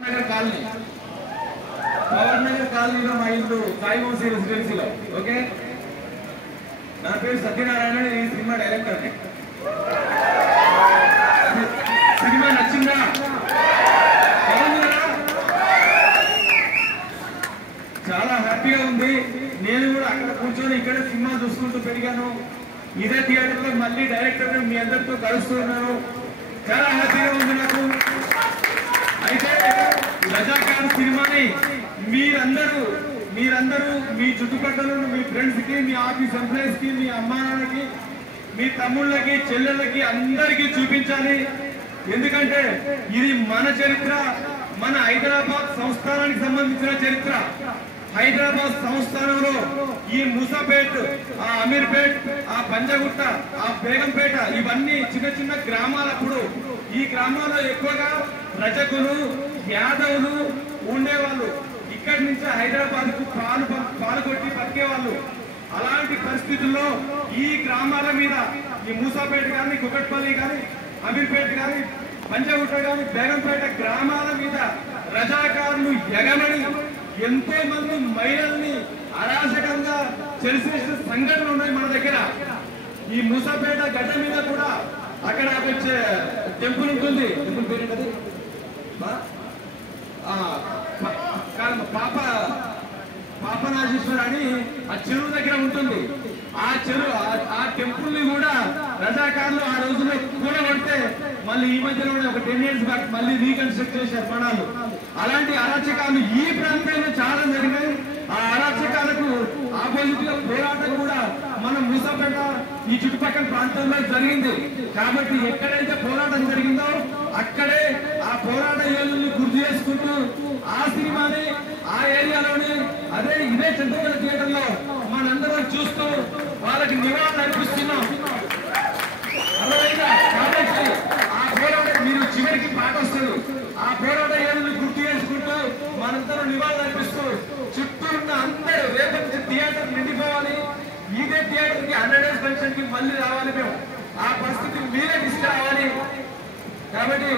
Nagar colony power Nagar కాలనీలో మా ఇల్లు సాయివంశీ రెసిడెన్సీలో. ఓకే, నా పేరు సత్యనారాయణ, ఈ సినిమా డైరెక్టర్. సినిమా నచ్చిందా? చాలా హ్యాపీగా ఉంది. నేను కూడా అక్కడ కూర్చొని ఇక్కడ సినిమా చూసుకుంటూ పెరిగాను. ఇదే థియేటర్ లో మళ్ళీ డైరెక్టర్ మీ అందరితో కలుస్తున్నాను. చాలా హ్యాపీగా ఉంది నాకు. అయితే రజాకార్ సినిమాని మీరందరూ మీ చుట్టుపక్కల మీ ఫ్రెండ్స్ కి, మీ ఆఫీస్ ఎంప్లాయీస్ కి, మీ అమ్మా నాన్నకి, మీ తమ్ముళ్ళకి, చెల్లెళ్ళకి అందరికీ చూపించాలి. ఎందుకంటే ఇది మన చరిత్ర, మన హైదరాబాద్ సంస్థానానికి సంబంధించిన చరిత్ర. హైదరాబాద్ సంస్థానంలో ఈ ముసాపేట్, ఆ అమీర్పేట్, ఆ పంజగుట్ట, ఆ బేగంపేట ఇవన్నీ చిన్న చిన్న గ్రామాలప్పుడు ఈ గ్రామాల్లో ఎక్కువగా రజకులు, యాదవులు ఉండేవాళ్ళు. ఇక్కడి నుంచి హైదరాబాద్ కు పాలు కొట్టి బతికేవాళ్ళు. అలాంటి పరిస్థితుల్లో ఈ గ్రామాల మీద ఈ మూసాపేట కానీ, కుకట్పల్లి కానీ, అమీర్పేట కానీ, పంజగుట్ట కానీ, బేగంపేట గ్రామాల మీద రజాకారులు ఎగమని ఎంతో మంది మహిళల్ని అరాచకంగా చేసేసిన సంఘటనలు ఉన్నాయి మన దగ్గర. ఈ మూసాపేట గడ్డ మీద కూడా అక్కడ టెంపుల్ ఉంటుంది. టెంపుల్ పేరు ఏంటది? పాపనాశేశ్వర అని ఆ చెరువు దగ్గర ఉంటుంది. ఆ టెంపుల్ ని కూడా రజాకారులు ఆ రోజులో కూడగొడితే మళ్ళీ ఈ మధ్యలో ఒక 10 years బ్యాక్ మళ్ళీ రీకన్స్ట్రక్ట్ చేశారు పణాలు. అలాంటి అరాచకాలు ఈ ప్రాంతంలో చాలా జరిగాయి. ఆ అరాచకాలకు ఆపోజిట్ గా పోరాటం కూడా మన మూసాపేట ఈ చుట్టుపక్కల ప్రాంతంలో జరిగింది. కాబట్టి ఎక్కడైతే పోరాటం జరిగిందో అక్కడే ఆ పోరాట యోధుల్ని గుర్తు చేసుకుంటూ ఆ సినిమాని ఆ ఏరియాలోనే ఇదే చంద్రబాబు థియేటర్ లో మనందరం చూస్తూ వాళ్ళకి నివాళులు అర్పిస్తున్నాం. కాబట్టి ఆ పోరాటం మీరు చివరికి పాట వస్తుంది. ఆ పోరాట యోధుల్ని గుర్తు చేసుకుంటూ మనందరం నివాళులు అర్పిస్తూ చుట్టూ ఉన్న అందరూ రేపటి థియేటర్ నిండిపోవాలి. ఇదే థియేటర్ కి 100 days ఫంక్షన్ కి మళ్ళీ రావాలి. మేము ఆ పరిస్థితికి మీరే తీసుకురావాలి. కాబట్టి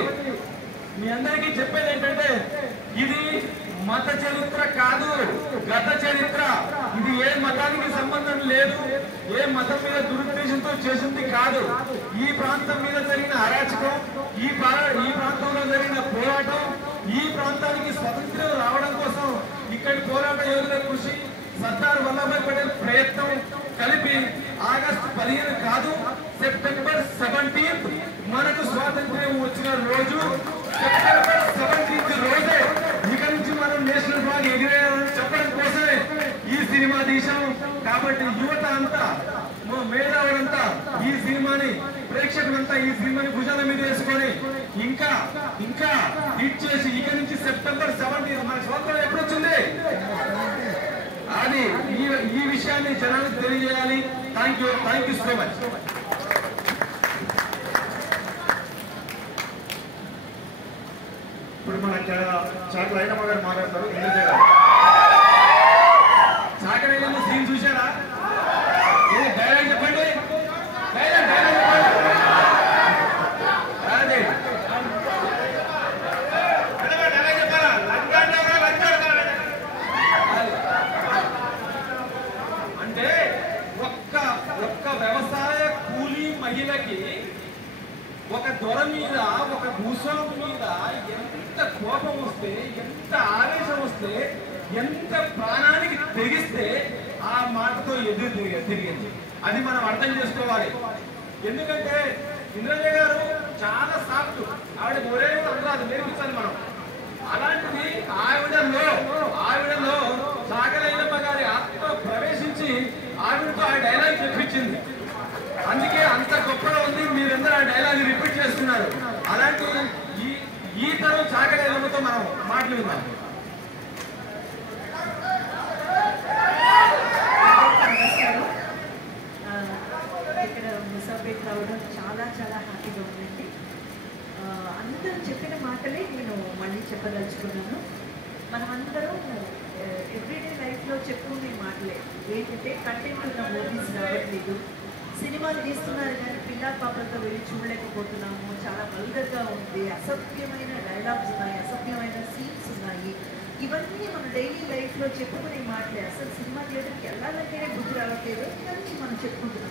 మీ అందరికీ చెప్పేది ఏంటంటే ఇది మత చరిత్ర కాదు, గత చరిత్ర. ఇది ఏ మతానికి సంబంధం లేదు, ఏ మతం మీద దురుద్దేశంతో చేసింది కాదు. ఈ ప్రాంతం మీద జరిగిన అరాచకం, ఈ ప్రాంతంలో జరిగిన పోరాటం, ఈ ప్రాంతానికి స్వతంత్రం రావడం కోసం ఇక్కడి పోరాట యోధుల కృషి, సర్దార్ వల్లభాయ్ పటేల్ ప్రయత్నం కలిపి ఆగస్టు 15 కాదు, సెప్టెంబర్ 17 మనకు స్వాతంత్ర్యం వచ్చిన రోజు. సెప్టెంబర్ 17 రోజే ఇక నుంచి మనం నేషనల్ ఫ్లాగ్ ఎగిరేయాలని చెప్పడం కోసమే ఈ సినిమా తీశాం. కాబట్టి యువత అంతా, మేధావులంతా ఈ సినిమాని, ప్రేక్షకులంతా ఈ సినిమాని భుజాల మీద వేసుకొని ఇంకా హిట్ చేసి ఇక నుంచి సెప్టెంబర్ 17 మన స్వాతంత్రం ఎప్పుడు వచ్చింది అది ఈ విషయాన్ని జనానికి తెలియజేయాలి. Thank you so much. ఇప్పుడు మన చాకలి ఐలమ్మ గారు మాట్లాడతారు. చాకలి ఐలమ్మ సీన్ చూశారా? డైలాగ్ చెప్పండి. అంటే ఒక్క వ్యవసాయ కూలీ మహిళకి ఒక దొర మీద, ఒక భూస్వామి మీద ఎంత కోపం వస్తే, ఎంత ఆవేశం వస్తే, ఎంత ప్రాణానికి తెగిస్తే ఆ మాటతో ఎదురు తిరిగింది. అది మనం అర్థం చేసుకోవాలి. ఎందుకంటే ఇంద్రజ గారు చాలా సాఫ్ట్, ఆవిడ ఒరే అందరూ అది నేర్పించాలి మనం. అలాంటిది ఆవిడలో చాకలి ఐలమ్మ గారి ఆత్మ ప్రవేశించి ఆవిడతో ఆ డైలాగ్ చెప్పించింది. అందుకే అంత గొప్పగా ఉంది. మీరందరూ ఆ డైలాగ్ రిపీట్ చేస్తున్నారు. అలాంటి ఈ తరం చాకలి ఐలమ్మతో మనం మాట్లాడుతున్నాం. ఇక్కడ ముసాపేట్ రావడం చాలా హ్యాపీగా ఉందండి. అందరూ చెప్పిన మాటలే నేను మళ్ళీ చెప్పదలుచుకున్నాను. మనమందరం ఎవ్రీడే లైఫ్లో చెప్పుకునే మాటలే ఏంటంటే కంటెంట్ ఉన్న మూవీస్ రావట్లేదు, సినిమాలు తీస్తున్నారు కానీ పిల్లా పాపలతో వెళ్ళి చూడలేకపోతున్నాము, చాలా వల్గర్గా ఉంది, అసభ్యమైన డైలాగ్స్ ఉన్నాయి, అసభ్యమైన సీన్స్ ఉన్నాయి. ఇవన్నీ మన డైలీ లైఫ్లో చెప్పుకునే మాటలే. అసలు సినిమా థియేటర్కి వెళ్ళాలంటేనే బుద్ధి రావట్లేదు, ఇవన్నీ మనం చెప్పుకుంటున్నాం.